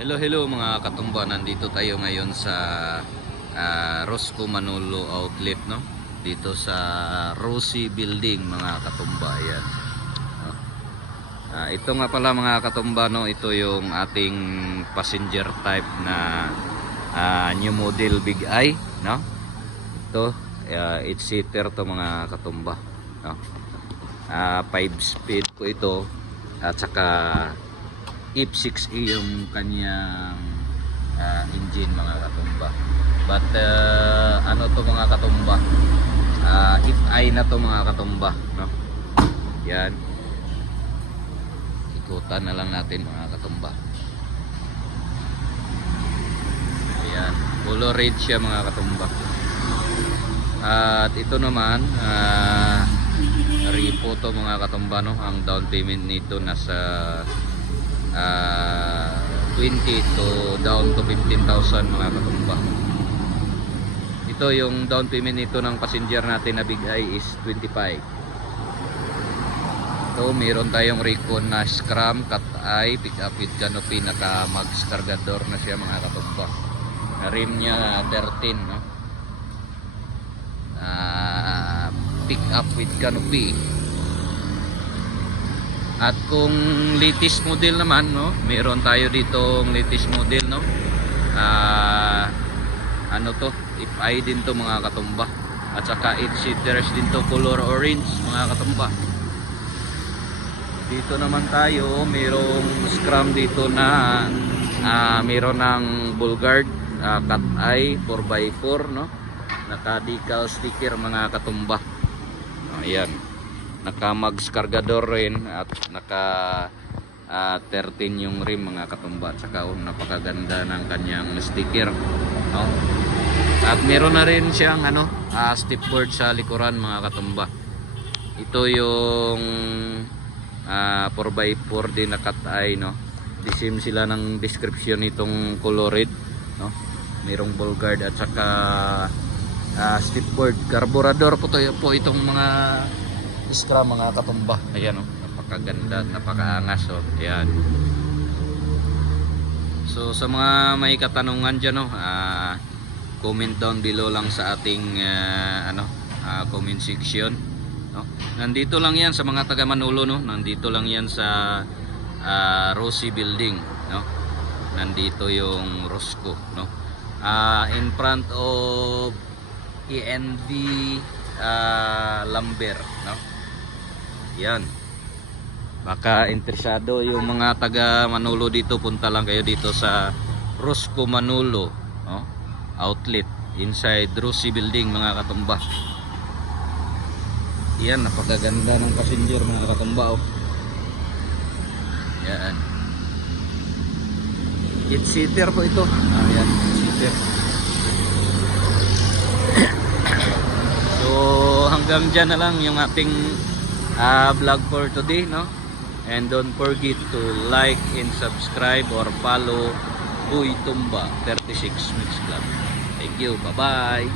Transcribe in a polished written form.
Hello, hello mga katumba. Nandito tayo ngayon sa Roscoe Manolo Outlet, no? Dito sa Rosie Building mga katumba. Ayan. No? Ito nga pala mga katumba, no? Ito yung ating passenger type na new model Big Eye, no? Ito 8-seater to mga katumba, no? 5 speed po ito at saka F6E yung kanyang engine mga katumba. But ano to mga katumba, F-I na to mga katumba, no? Yan, ikutan na lang natin mga katumba. Ayan, color red siya mga katumba. At ito naman repo to mga katumba, no? Ang down payment nito nasa 20 to down to 15,000 mga katumba. Ito yung down payment nito ng passenger natin na Big Eye is 25. Ito meron tayong Recon na Scram Cat Eye pick up with canopy, naka mags cargador na siya mga katumba. Rim niya 13, no? Pick up with canopy. At kung latest model naman, no, meron tayo dito ng latest model, no. Ano to, F-I din to mga katumba. At saka 8-seaters din to, color orange mga katumba. Dito naman tayo, merong Scram dito na meron ng Bullguard Cat Eye 4x4, no. Naka decal sticker mga katumba. Ayan, naka mags cargador rin at naka 13 yung rim mga katumba. At saka napakaganda ng kanyang sticker, no? At meron na rin siyang stepboard sa likuran mga katumba. Ito yung 4x4 din na cat eye, no? The same sila ng description nitong colored, no? Merong ball guard at saka stepboard. Carburador po itong mga Scram mga katumba. Ayan, oh, napakaganda, napakaangas, oh. Ayan. So sa mga may katanungan dyan, comment down below lang sa ating comment section, no? Nandito lang yan sa mga taga Manolo, no? Nandito lang yan sa Rosie Building, no? Nandito yung Roscoe, no? In front of ENV Lumber, no? Yan. Baka interesado yung mga taga Manolo dito, punta lang kayo dito sa Roscoe Manolo, no? Outlet inside Rosie Building mga katumba. Yan, napakaganda ng passenger mga katumba, oh. Yan. 8-seater po ito. Yan, 8-seater. So hanggang dyan na lang yung ating vlog for today, no? And don't forget to like and subscribe or follow Boy Tumba 36 Mix Club. Thank you, bye bye.